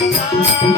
Thank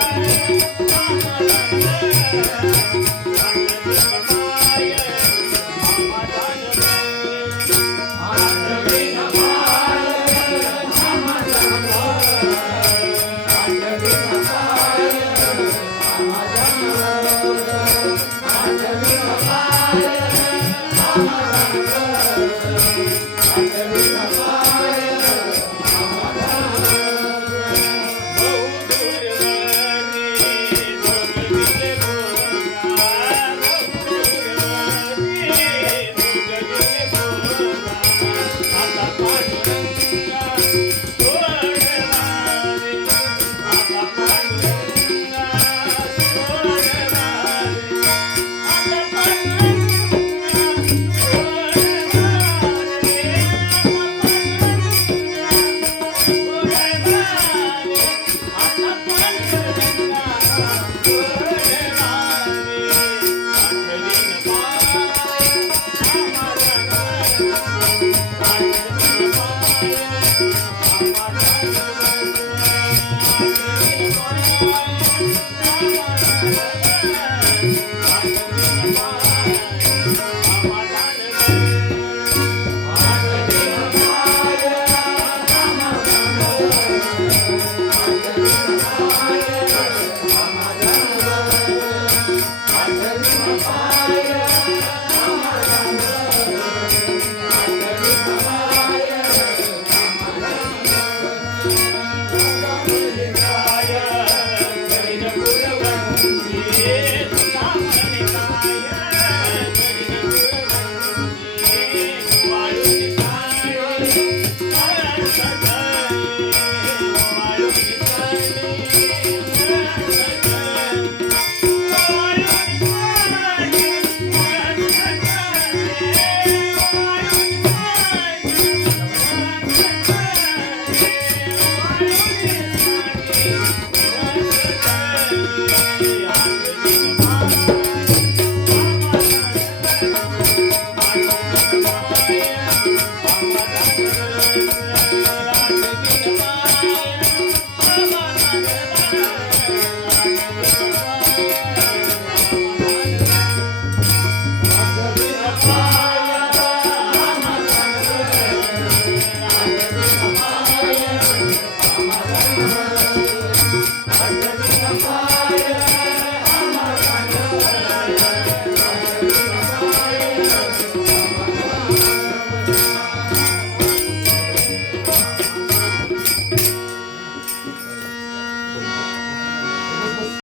Amém.